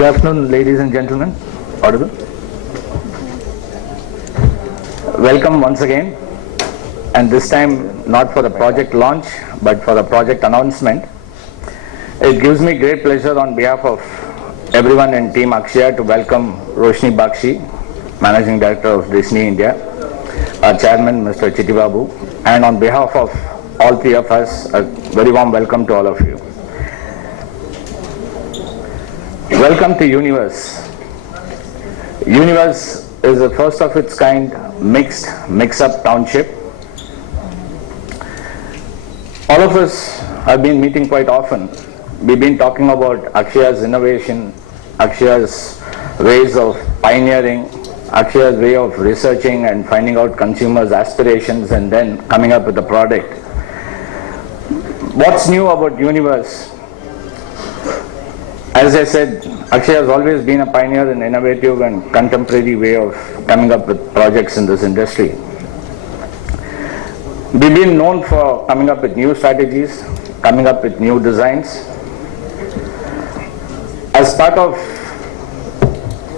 Good afternoon, ladies and gentlemen. Audible? Welcome once again, and this time not for the project launch, but for the project announcement. It gives me great pleasure on behalf of everyone in Team Akshaya to welcome Roshni Bakshi, Managing Director of Disney India, our Chairman, Mr. Chitti Babu, and on behalf of all three of us, a very warm welcome to all of you. Welcome to Universe. Universe is the first of its kind mix-up township. All of us have been meeting quite often. We've been talking about Akshaya's innovation, Akshaya's ways of pioneering, Akshaya's way of researching and finding out consumers' aspirations and then coming up with a product. What's new about Universe? As I said, Akshaya has always been a pioneer in innovative and contemporary way of coming up with projects in this industry. We've been known for coming up with new strategies, coming up with new designs. As part of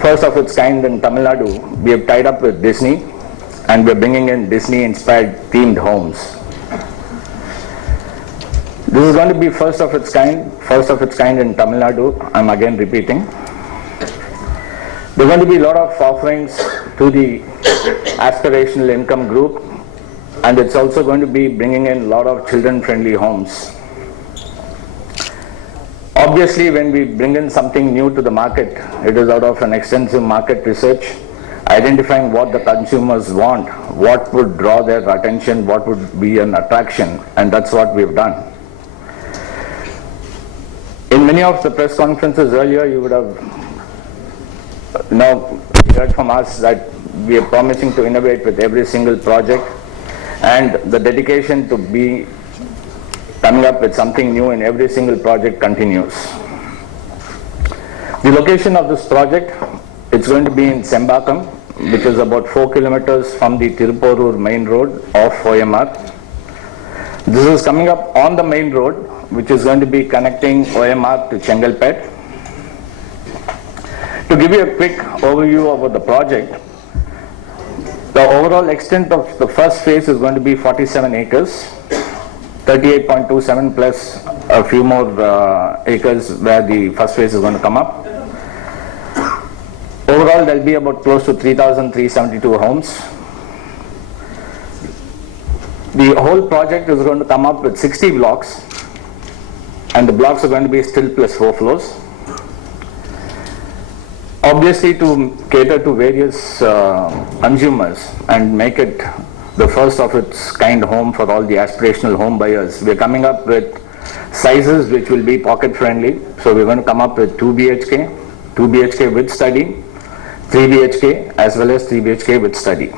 first of its kind in Tamil Nadu, we have tied up with Disney and we're bringing in Disney-inspired themed homes. This is going to be first of its kind in Tamil Nadu. I'm again repeating. There are going to be a lot of offerings to the aspirational income group, and it's also going to be bringing in a lot of children-friendly homes. Obviously, when we bring in something new to the market, it is out of an extensive market research, identifying what the consumers want, what would draw their attention, what would be an attraction, and that's what we've done. In many of the press conferences earlier, you would have heard from us that we are promising to innovate with every single project, and the dedication to be coming up with something new in every single project continues. The location of this project, it's going to be in Sembakam, which is about 4 kilometers from the Tiruporur main road of OMR. This is coming up on the main road, which is going to be connecting OMR to Chengalpet. To give you a quick overview about the project, the overall extent of the first phase is going to be 47 acres, 38.27 plus a few more acres where the first phase is going to come up. Overall, there will be about close to 3,372 homes. The whole project is going to come up with 60 blocks, and the blocks are going to be still plus 4 floors. Obviously, to cater to various consumers and make it the first of its kind home for all the aspirational home buyers, we're coming up with sizes which will be pocket friendly. So we're going to come up with 2 BHK with study, 3 BHK as well as 3 BHK with study.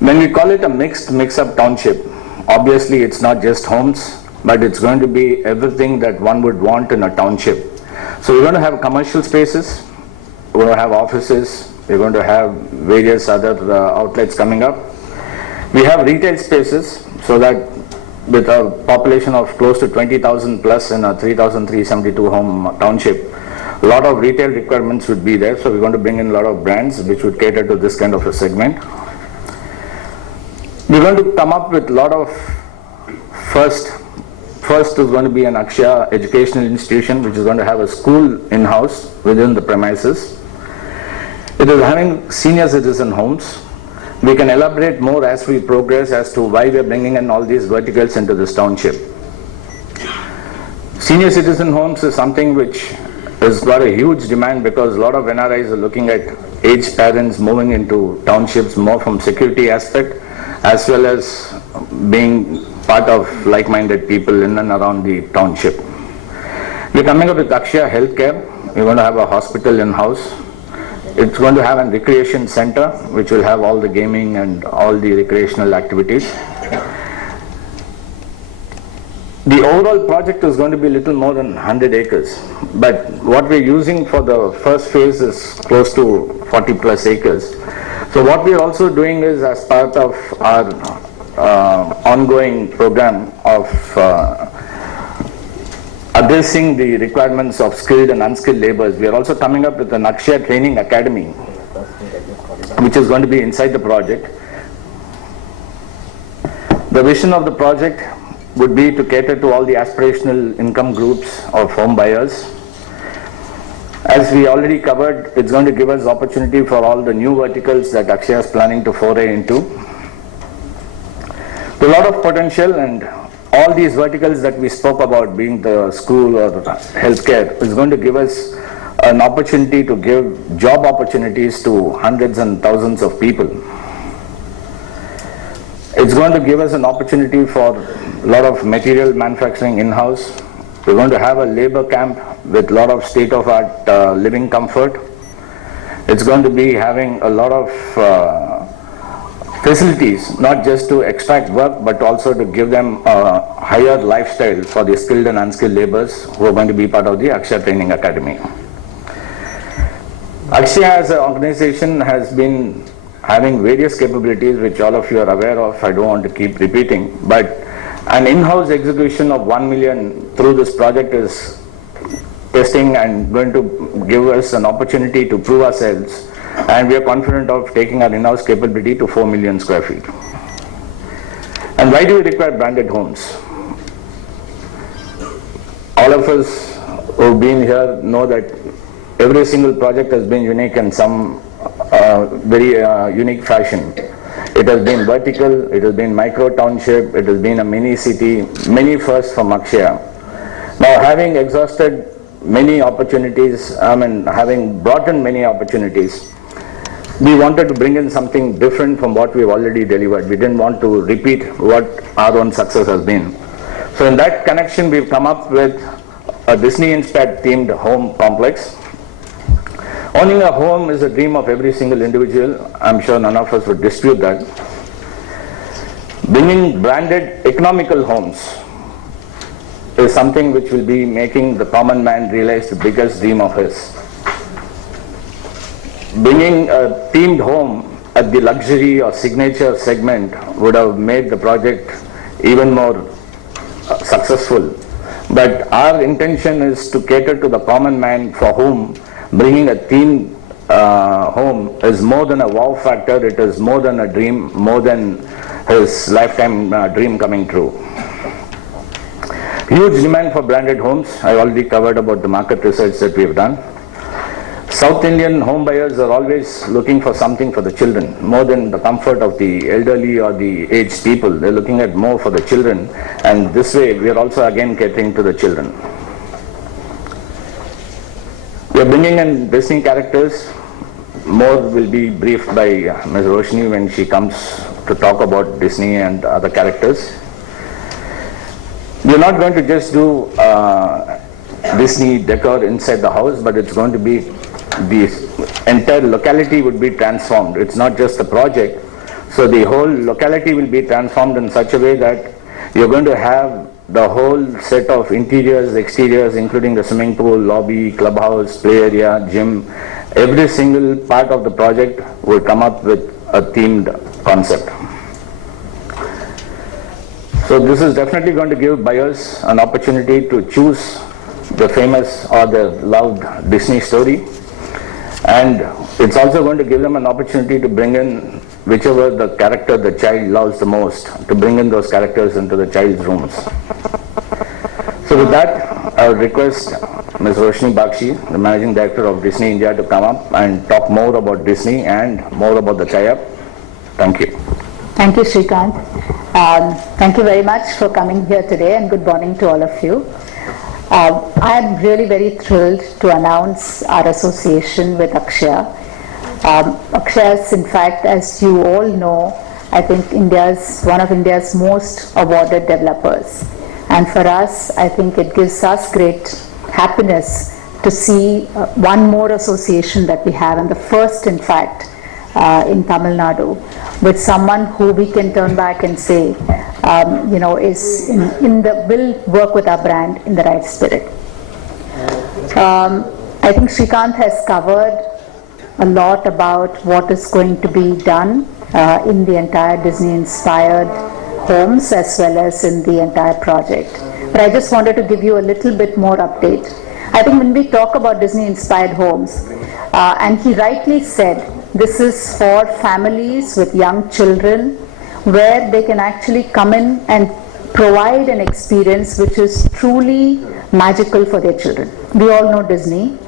When we call it a mix-up township, obviously it's not just homes, but it's going to be everything that one would want in a township. So we're going to have commercial spaces, we're going to have offices, we're going to have various other outlets coming up. We have retail spaces, so that with a population of close to 20,000 plus in a 3,372 home township, a lot of retail requirements would be there. So we're going to bring in a lot of brands which would cater to this kind of a segment. We're going to come up with a lot of first is going to be an Akshaya educational institution, which is going to have a school in-house within the premises. It is having senior citizen homes. We can elaborate more as we progress as to why we are bringing in all these verticals into this township. Senior citizen homes is something which has got a huge demand because a lot of NRIs are looking at aged parents moving into townships more from security aspect as well as being part of like-minded people in and around the township. We're coming up with Akshaya Healthcare. We're going to have a hospital in-house. It's going to have a recreation center which will have all the gaming and all the recreational activities. The overall project is going to be a little more than 100 acres, but what we're using for the first phase is close to 40 plus acres. So what we're also doing is, as part of our ongoing program of addressing the requirements of skilled and unskilled laborers. We are also coming up with an Akshaya Training Academy, which is going to be inside the project. The vision of the project would be to cater to all the aspirational income groups of home buyers. As we already covered, it's going to give us opportunity for all the new verticals that Akshaya is planning to foray into. A lot of potential, and all these verticals that we spoke about, being the school or healthcare, is going to give us an opportunity to give job opportunities to hundreds and thousands of people. It's going to give us an opportunity for a lot of material manufacturing in-house. We're going to have a labor camp with a lot of state-of-art living comfort. It's going to be having a lot of facilities, not just to extract work, but also to give them a higher lifestyle for the skilled and unskilled laborers who are going to be part of the Akshaya Training Academy. Akshaya as an organization has been having various capabilities which all of you are aware of. I don't want to keep repeating, but an in-house execution of 1 million through this project is testing and going to give us an opportunity to prove ourselves, and we are confident of taking our in-house capability to 4 million square feet. And why do we require branded homes? All of us who've been here know that every single project has been unique in some very unique fashion. It has been vertical, it has been micro township, it has been a mini city, many firsts from Akshaya. Now, having exhausted many opportunities, having brought in many opportunities, we wanted to bring in something different from what we've already delivered. We didn't want to repeat what our own success has been. So in that connection, we've come up with a Disney-inspired themed home complex. Owning a home is a dream of every single individual. I'm sure none of us would dispute that. Bringing branded economical homes is something which will be making the common man realize the biggest dream of his. Bringing a themed home at the luxury or signature segment would have made the project even more successful. But our intention is to cater to the common man, for whom bringing a themed home is more than a wow factor. It is more than a dream, more than his lifetime dream coming true. Huge demand for branded homes. I already covered about the market research that we have done. South Indian home buyers are always looking for something for the children, more than the comfort of the elderly or the aged people. They're looking at more for the children, and this way we are also again catering to the children. We are bringing in Disney characters. More will be briefed by Ms. Roshni when she comes to talk about Disney and other characters. We are not going to just do Disney decor inside the house, but it's going to be the entire locality would be transformed. It's not just the project. So the whole locality will be transformed in such a way that you're going to have the whole set of interiors, exteriors, including the swimming pool, lobby, clubhouse, play area, gym. Every single part of the project will come up with a themed concept. So this is definitely going to give buyers an opportunity to choose the famous or the loved Disney story, and it's also going to give them an opportunity to bring in whichever the character the child loves the most, to bring in those characters into the child's rooms. So with that, I would request Ms. Roshni Bakshi, the Managing Director of Disney India, to come up and talk more about Disney and more about the tie-up. Thank you. Thank you, Srikanth. Thank you very much for coming here today, and good morning to all of you. I am really very thrilled to announce our association with Akshaya. Akshaya is, in fact, as you all know, I think one of India's most awarded developers. And for us, I think it gives us great happiness to see one more association that we have, and the first, in fact, in Tamil Nadu, with someone who we can turn back and say, is will work with our brand in the right spirit. I think Srikanth has covered a lot about what is going to be done in the entire Disney-inspired homes as well as in the entire project. but I just wanted to give you a little bit more update. I think when we talk about Disney-inspired homes, and he rightly said, this is for families with young children where they can actually come in and provide an experience which is truly magical for their children. We all know Disney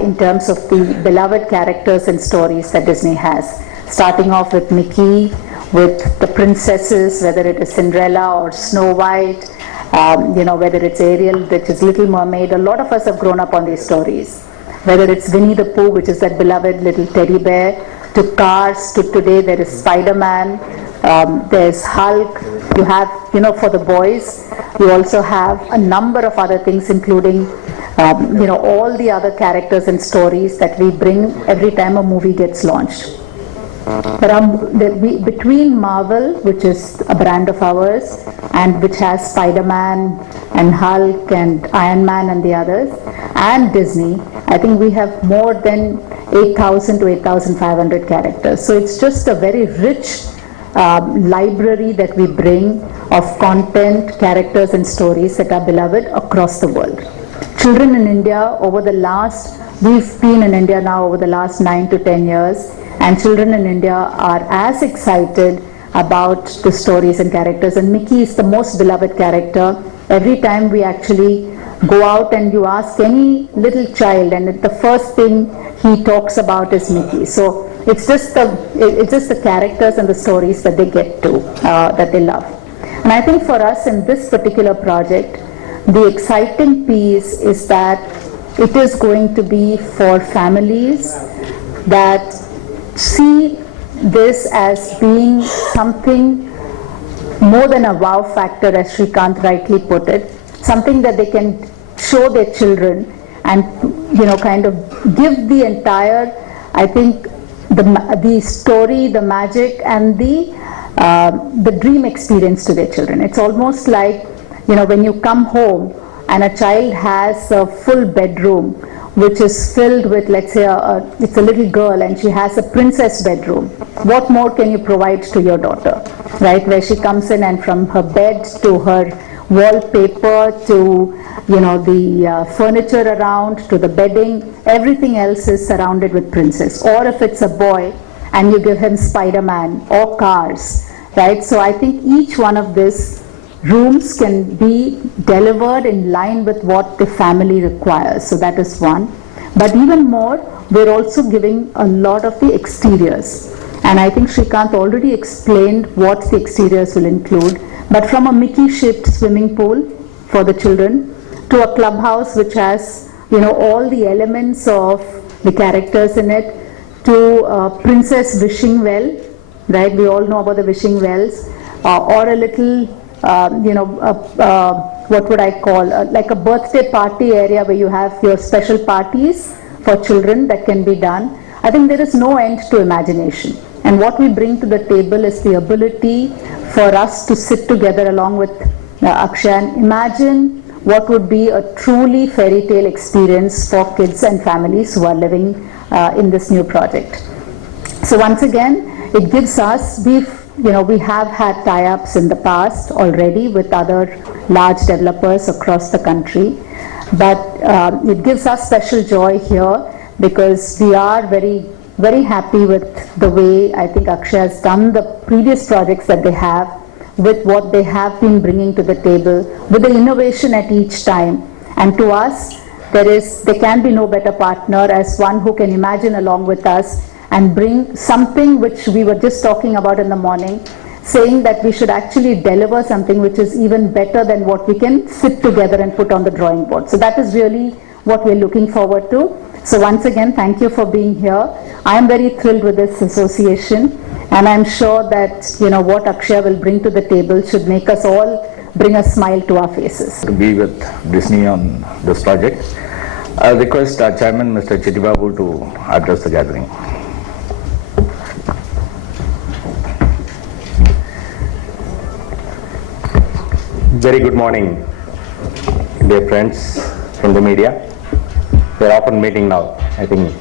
in terms of the beloved characters and stories that Disney has, starting off with Mickey, with the princesses, whether it is Cinderella or Snow White, whether it's Ariel, which is Little Mermaid. A lot of us have grown up on these stories. Whether it's Winnie the Pooh, which is that beloved little teddy bear, to Cars, to today there is Spider-Man, there's Hulk. You have, for the boys, you also have a number of other things, including, all the other characters and stories that we bring every time a movie gets launched. Between Marvel, which is a brand of ours, and which has Spider-Man and Hulk and Iron Man and the others, and Disney, I think we have more than 8,000 to 8,500 characters. So it's just a very rich library that we bring of content, characters and stories that are beloved across the world. Children in India we've been in India now over the last 9 to 10 years, and children in India are as excited about the stories and characters, and Mickey is the most beloved character. Every time we actually go out and you ask any little child, and the first thing he talks about is Mickey. So it's just the characters and the stories that they get to, that they love. And I think for us in this particular project, the exciting piece is that it is going to be for families that see this as being something more than a wow factor, as Srikanth rightly put it, something that they can show their children and kind of give the entire, I think, the story, the magic, and the dream experience to their children. It's almost like when you come home and a child has a full bedroom which is filled with, let's say, it's a little girl and she has a princess bedroom. What more can you provide to your daughter, right? Where she comes in and from her bed to her wallpaper to the furniture around to the bedding, everything else is surrounded with princess. Or if it's a boy and you give him Spider-Man or Cars, right? So I think each one of these rooms can be delivered in line with what the family requires. So that is one. But even more, we're also giving a lot of the exteriors. And I think Srikanth already explained what the exteriors will include. But from a Mickey-shaped swimming pool for the children, to a clubhouse which has, all the elements of the characters in it, to a princess wishing well, right? We all know about the wishing wells, or a little, what would I call, like a birthday party area where you have your special parties for children that can be done. I think there is no end to imagination. And what we bring to the table is the ability for us to sit together along with Akshaya and imagine what would be a truly fairy tale experience for kids and families who are living in this new project. So once again, it gives us, we have had tie-ups in the past already with other large developers across the country, but it gives us special joy here because we are very, very happy with the way I think Akshaya has done the previous projects that they have, with what they have been bringing to the table, with the innovation at each time. And to us, there can be no better partner as one who can imagine along with us and bring something which we were just talking about in the morning, saying that we should actually deliver something which is even better than what we can sit together and put on the drawing board. So that is really what we're looking forward to. So once again, thank you for being here. I am very thrilled with this association, and I'm sure that what Akshaya will bring to the table should make us all bring a smile to our faces. To be with Disney on this project, I request our chairman, Mr. Chittibabu, to address the gathering. Very good morning, dear friends from the media. We are often meeting now. I think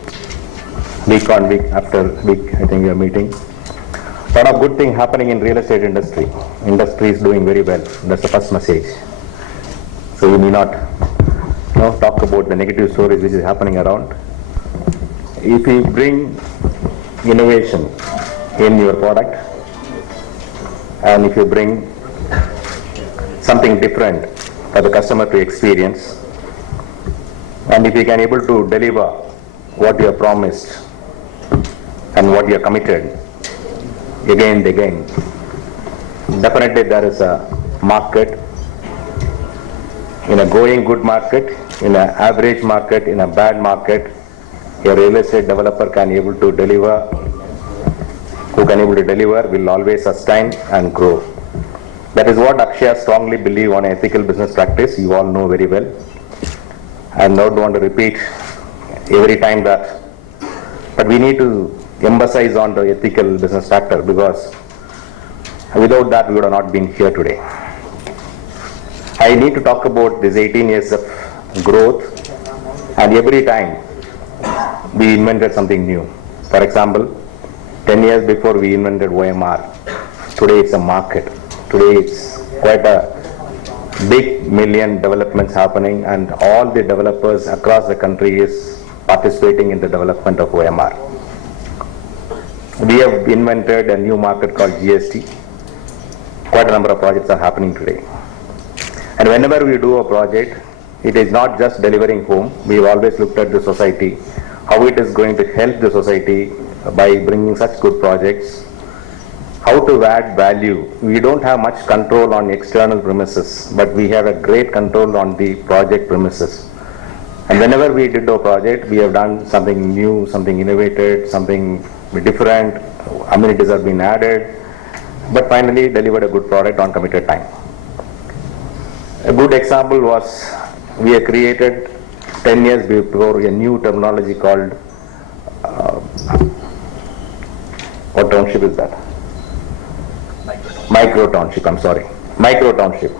week on week after week, I think we are meeting. A lot of good things happening in real estate industry. Industry is doing very well. That's the first message. So we need not talk about the negative stories which is happening around. If you bring innovation in your product, and if you bring something different for the customer to experience, and if you can able to deliver what you have promised and what you are committed again and again, definitely there is a market. In a going good market, in an average market, in a bad market, a real estate developer can able to deliver, who can able to deliver will always sustain and grow. That is what Akshaya strongly believe on ethical business practice. You all know very well. I don't want to repeat every time that, but we need to emphasize on the ethical business factor, because without that we would have not been here today. I need to talk about this 18 years of growth, and every time we invented something new. For example, 10 years before we invented OMR. Today it's a market. Today it's quite a big million developments happening, and all the developers across the country is participating in the development of OMR. We have invented a new market called GST. Quite a number of projects are happening today. And whenever we do a project, it is not just delivering home. We have always looked at the society, how it is going to help the society by bringing such good projects, how to add value. We don't have much control on external premises, but we have a great control on the project premises. And whenever we did a project, we have done something new, something innovated, something different, amenities have been added, but finally delivered a good product on committed time. A good example was, we have created 10 years before a new terminology called, what township is that? Micro township, I'm sorry. Micro township.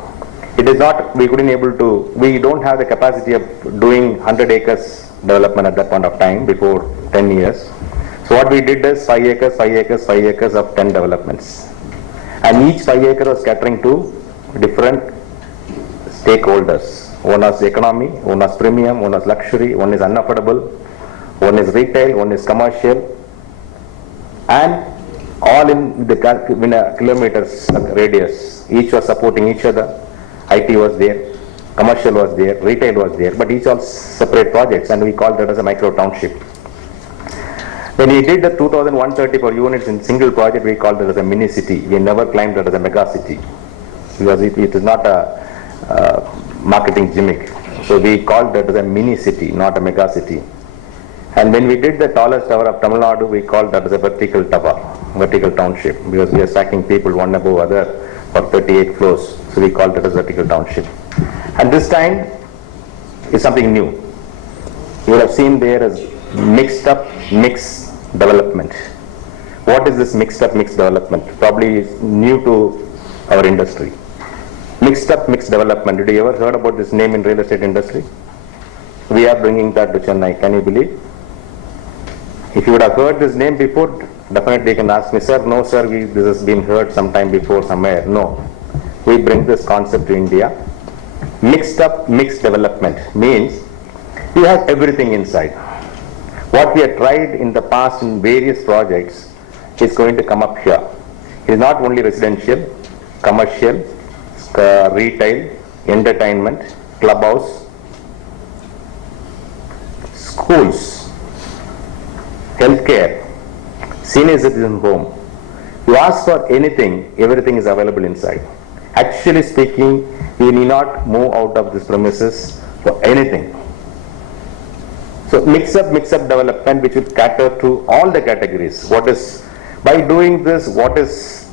It is not, we couldn't able to, we don't have the capacity of doing 100 acres development at that point of time before 10 years. So what we did is 5 acres, 5 acres, 5 acres of 10 developments. And each 5 acre was catering to different stakeholders. One is economy, one is premium, one is luxury, one is unaffordable, one is retail, one is commercial, and all in a kilometers radius. Each was supporting each other. IT was there, commercial was there, retail was there, but each all separate projects, and we called that as a micro township. When we did the 2,134 units in single project, we called it as a mini city. We never claimed it as a mega city, because it is not a marketing gimmick. So we called that as a mini city, not a mega city. And when we did the tallest tower of Tamil Nadu, we called that as a vertical tower, vertical township, because we are stacking people one above other for 38 floors. So we called it as vertical township. And this time is something new. You would have seen there as mixed up, mixed development. What is this mixed up, mixed development? Probably is new to our industry. Mixed up, mixed development. Did you ever heard about this name in real estate industry? We are bringing that to Chennai. Can you believe? If you would have heard this name before, definitely you can ask me, sir. No, sir, this has been heard sometime before somewhere. No. We bring this concept to India. Mixed up, mixed development means you have everything inside. What we have tried in the past in various projects is going to come up here. It is not only residential, commercial, retail, entertainment, clubhouse, schools, healthcare, senior citizen home. You ask for anything, everything is available inside. Actually speaking, you need not move out of this premises for anything. So mix up development which will cater to all the categories. What is, by doing this, what is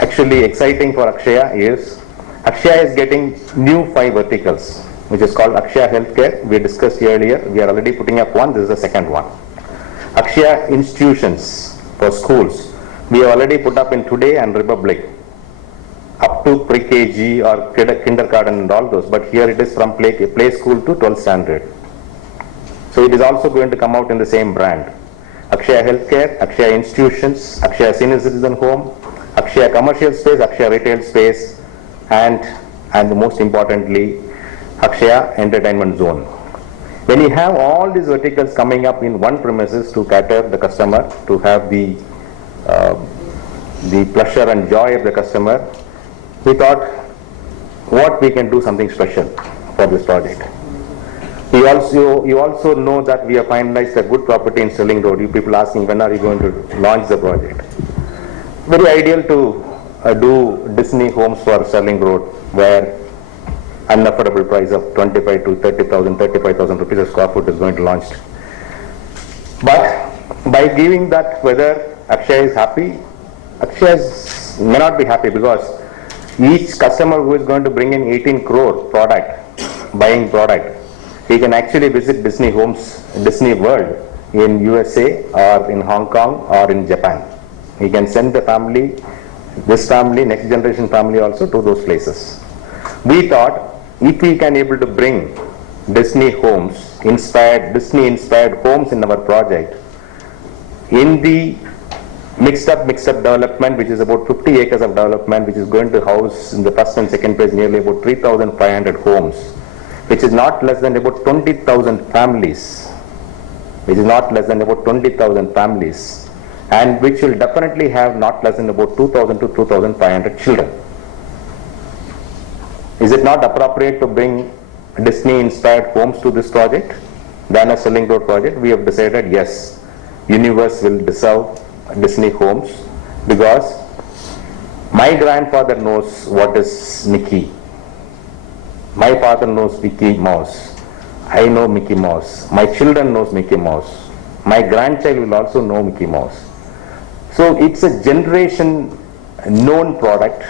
actually exciting for Akshaya is, Akshaya is getting new 5 verticals, which is called Akshaya Healthcare. We discussed earlier. We are already putting up one. This is the second one. Akshaya Institutions for schools. We have already put up in Today and Republic up to pre-KG or kindergarten and all those. But here it is from play school to 12th standard. So it is also going to come out in the same brand. Akshaya Healthcare, Akshaya Institutions, Akshaya Senior Citizen Home, Akshaya Commercial Space, Akshaya Retail Space, and most importantly, Akshaya Entertainment Zone. When you have all these verticals coming up in one premises to cater the customer, to have the pleasure and joy of the customer, we thought what we can do something special for this project. You also know that we have finalized a good property in Sterling Road. You people asking when are you going to launch the project? Very ideal to do Disney homes for Sterling Road, where unaffordable price of 25 to 30,000, 35,000 rupees a square foot is going to launch. But by giving that, whether Akshaya is happy, Akshaya may not be happy, because each customer who is going to bring in 18 crore buying product, he can actually visit Disney homes, Disney World in USA or in Hong Kong or in Japan. He can send the family, this family, next generation family also to those places. We thought if we can able to bring Disney homes, Disney inspired homes in our project, in the mixed up development, which is about 50 acres of development, which is going to house in the first and second phase nearly about 3,500 homes, which is not less than about 20,000 families, and which will definitely have not less than about 2,000 to 2,500 children. Is it not appropriate to bring Disney inspired homes to this project than a Sterling Road project? We have decided yes, Universe will deserve Disney homes, because my grandfather knows what is Mickey. My father knows Mickey Mouse. I know Mickey Mouse. My children knows Mickey Mouse. My grandchild will also know Mickey Mouse. So it's a generation known product.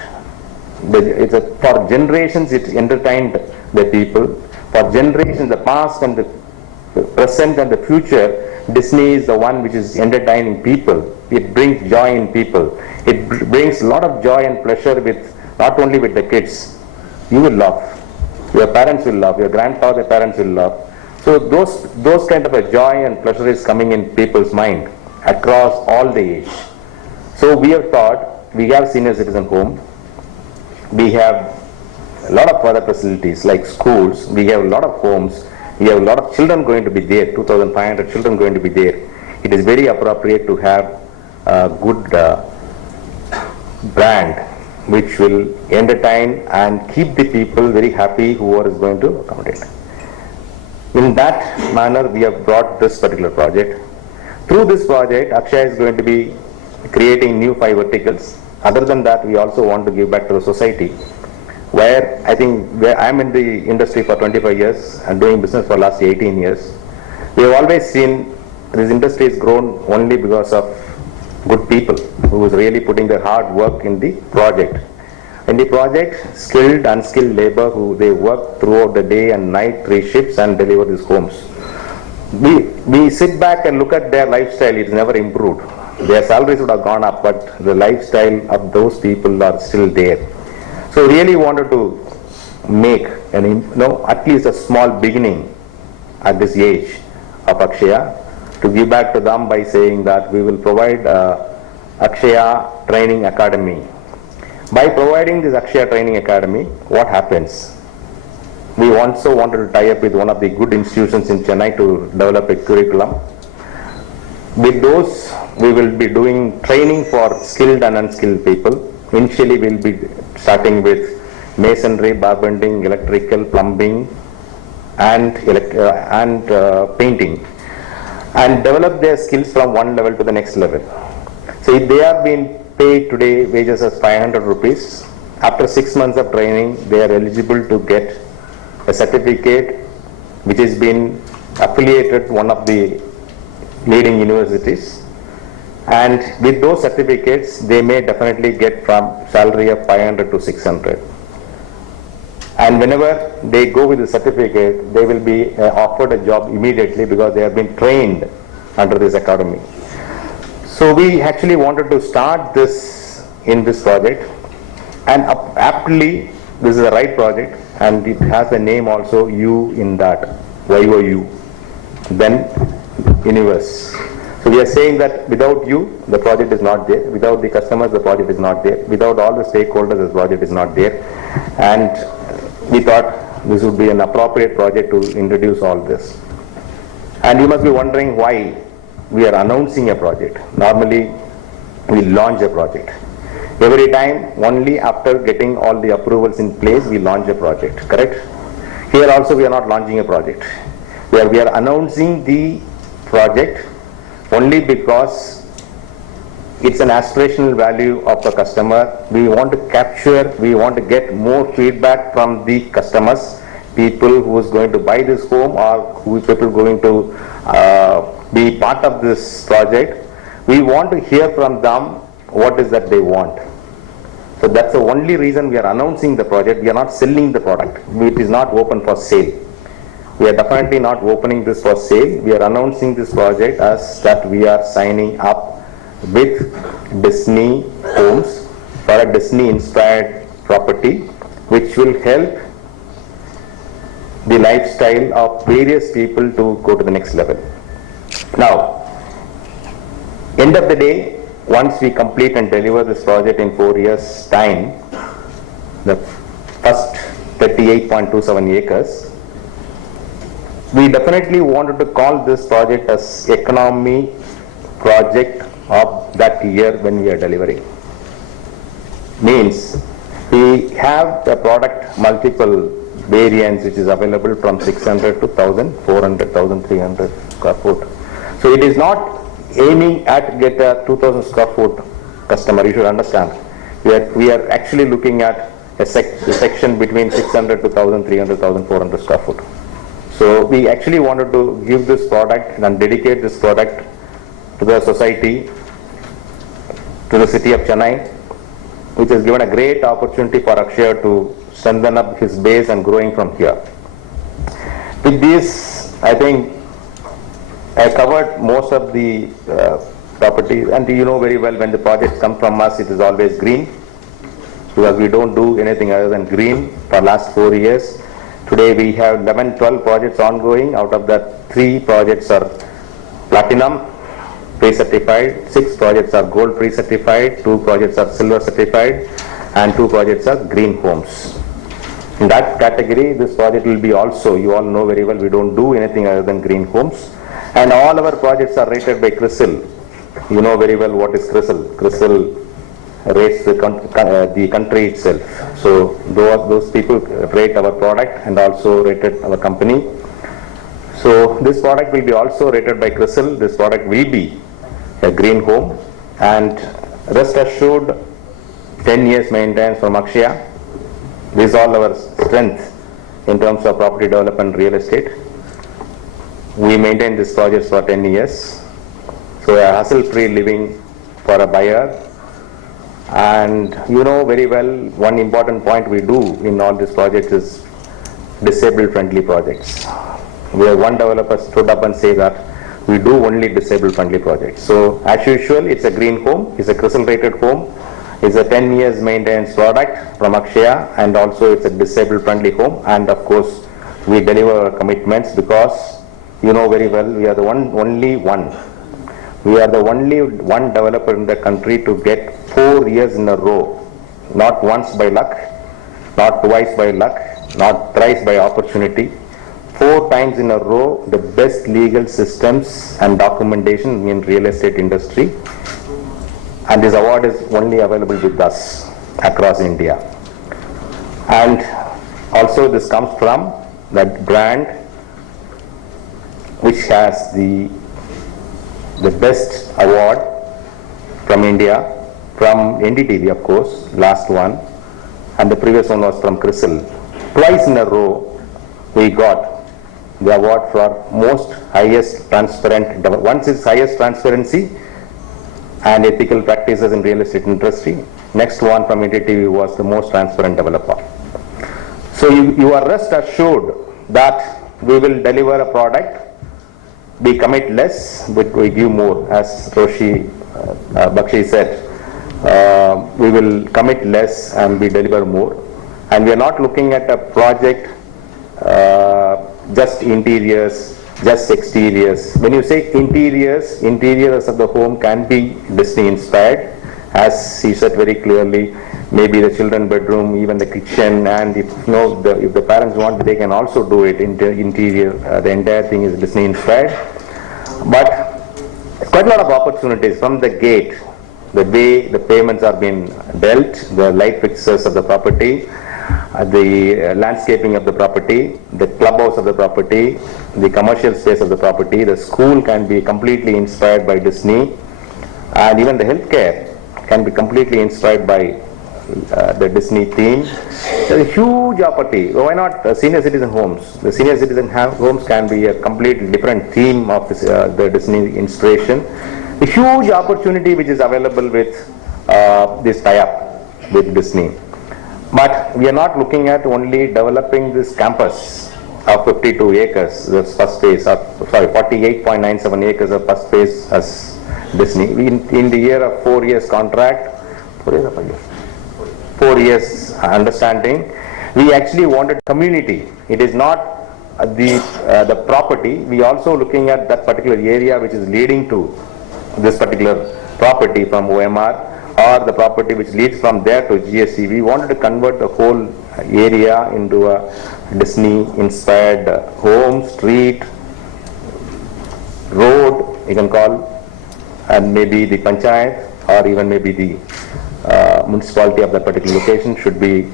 For generations it entertained the people. For generations, the past and the present and the future, Disney is the one which is entertaining people. It brings joy in people. It brings a lot of joy and pleasure with, not only with the kids. You will love. Your parents will love. Your grandfather parents will love. So those kind of a joy and pleasure is coming in people's mind across all the age. So we have thought, we have senior citizen home. We have a lot of other facilities like schools. We have a lot of homes. We have a lot of children going to be there, 2,500 children going to be there. It is very appropriate to have a good brand which will entertain and keep the people very happy who are going to accommodate. In that manner, we have brought this particular project. Through this project, Akshaya is going to be creating new 5 verticals. Other than that, we also want to give back to the society, where I am in the industry for 25 years and doing business for last 18 years. We have always seen this industry has grown only because of good people who is really putting their hard work in the project. In the project, skilled, unskilled labor who they work throughout the day and night, 3 shifts, and deliver these homes. We sit back and look at their lifestyle. It is never improved. Their salaries would have gone up, but the lifestyle of those people are still there. So really wanted to make at least a small beginning at this age of Akshaya, to give back to them by saying that we will provide Akshaya Training Academy. By providing this Akshaya Training Academy, what happens? We also wanted to tie up with one of the good institutions in Chennai to develop a curriculum. With those, we will be doing training for skilled and unskilled people. Initially, we will be starting with masonry, bar bending, electrical, plumbing, and painting, and develop their skills from one level to the next level. So if they are being paid today wages as 500 rupees, after 6 months of training, they are eligible to get a certificate which has been affiliated to one of the leading universities. And with those certificates, they may definitely get from salary of 500 to 600. And whenever they go with the certificate, they will be offered a job immediately, because they have been trained under this academy. So we actually wanted to start this in this project, and aptly this is the right project, and it has the name also U in that, YOU, then Universe. So we are saying that without you, the project is not there. Without the customers, the project is not there. Without all the stakeholders, the project is not there. And we thought this would be an appropriate project to introduce all this. And you must be wondering why we are announcing a project. Normally, we launch a project. Every time, only after getting all the approvals in place, we launch a project, correct? Here also, we are not launching a project. We are announcing the project only because it's an aspirational value of the customer. We want to capture, we want to get more feedback from the customers, people who is going to buy this home or who people going to be part of this project. We want to hear from them what is that they want. So that's the only reason we are announcing the project. We are not selling the product. It is not open for sale. We are definitely not opening this for sale. We are announcing this project as that we are signing up with Disney Homes for a Disney inspired property which will help the lifestyle of various people to go to the next level. Now, end of the day, once we complete and deliver this project in 4 years' time, the first 38.27 acres, we definitely wanted to call this project as economy project of that year when we are delivering. Means we have the product multiple variants which is available from 600 to 1000, 400, 1300 square foot. So it is not aiming at get a 2000 square foot customer, you should understand. We are actually looking at a section between 600 to 1300, 1400 square foot. So we actually wanted to give this product and dedicate this product to the society, to the city of Chennai, which has given a great opportunity for Akshaya to strengthen up his base and growing from here. With this, I think I covered most of the properties, and you know very well when the projects come from us, it is always green, because we don't do anything other than green for last 4 years. Today we have 11-12 projects ongoing. Out of that, 3 projects are platinum pre-certified, 6 projects are gold pre-certified, 2 projects are silver certified, and 2 projects are green homes. In that category, this project will be also, you all know very well, we don't do anything other than green homes. And all our projects are rated by CRISIL. You know very well what is CRISIL. CRISIL rates the country itself. So those people rate our product and also rated our company. So this product will be also rated by CRISIL. This product will be a green home, and rest assured 10 years maintenance from Akshaya. This is all our strength in terms of property development real estate. We maintain this project for 10 years. So a hassle-free living for a buyer. And you know very well, one important point we do in all these projects is disabled friendly projects. We have one developer stood up and say that we do only disabled friendly projects. So as usual, it's a green home, it's a CRISIL rated home, it's a 10 years maintenance product from Akshaya, and also it's a disabled friendly home. And of course, we deliver our commitments, because you know very well, we are the only one developer in the country to get 4 years in a row, not once by luck, not twice by luck, not thrice by opportunity, 4 times in a row the best legal systems and documentation in real estate industry. And this award is only available with us across India. And also this comes from that brand which has the best award from India, from NDTV of course, last one, and the previous one was from CRISIL. Twice in a row we got the award for most highest transparent, once is highest transparency and ethical practices in real estate industry. Next one from NDTV was the most transparent developer. So you are rest assured that we will deliver a product. We commit less, but we give more. As Bakshi said, we will commit less and we deliver more. And we are not looking at a project just interiors, just exteriors. When you say interiors of the home can be Disney inspired, as he said very clearly, maybe the children bedroom, even the kitchen, and if if the parents want, they can also do it. Interior, the entire thing is Disney inspired. But quite a lot of opportunities from the gate, the way the payments are being dealt, the light fixtures of the property, the landscaping of the property, the clubhouse of the property, the commercial space of the property, the school can be completely inspired by Disney, and even the healthcare can be completely inspired by the Disney theme. There's a huge opportunity. Why not senior citizen homes? The senior citizen homes can be a completely different theme of the Disney inspiration. A huge opportunity which is available with this tie-up with Disney. But we are not looking at only developing this campus of 52 acres, the first phase, 48.97 acres of first phase as Disney. In the year of 4 years contract, 4 years understanding, we actually wanted community. It is not the property. We also looking at that particular area which is leading to this particular property from OMR, or the property which leads from there to GSC. We wanted to convert the whole area into a Disney inspired home, street, road, you can call, and maybe the panchayat or even maybe the municipality of that particular location should be,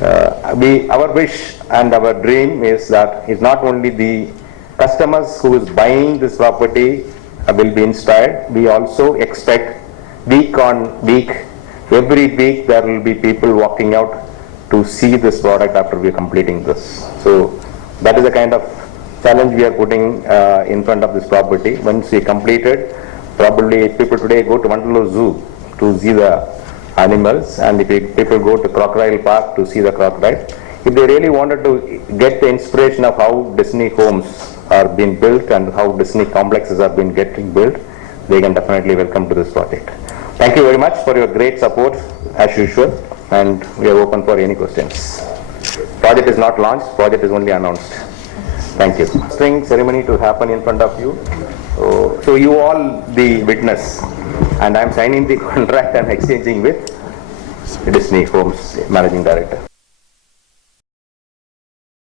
our wish and our dream is that it's not only the customers who is buying this property will be inspired, we also expect week on week, every week there will be people walking out to see this product after we are completing this. So that is the kind of challenge we are putting in front of this property. Once we complete it, probably if people today go to Vandalur Zoo to see the animals, and if people go to Crocodile Park to see the crocodile, if they really wanted to get the inspiration of how Disney homes are being built and how Disney complexes are being getting built, they can definitely welcome to this project. Thank you very much for your great support as usual, and we are open for any questions. Project is not launched, project is only announced. Thank you. String ceremony to happen in front of you. So you all the witness, and I am signing the contract and exchanging with Disney Homes Managing Director.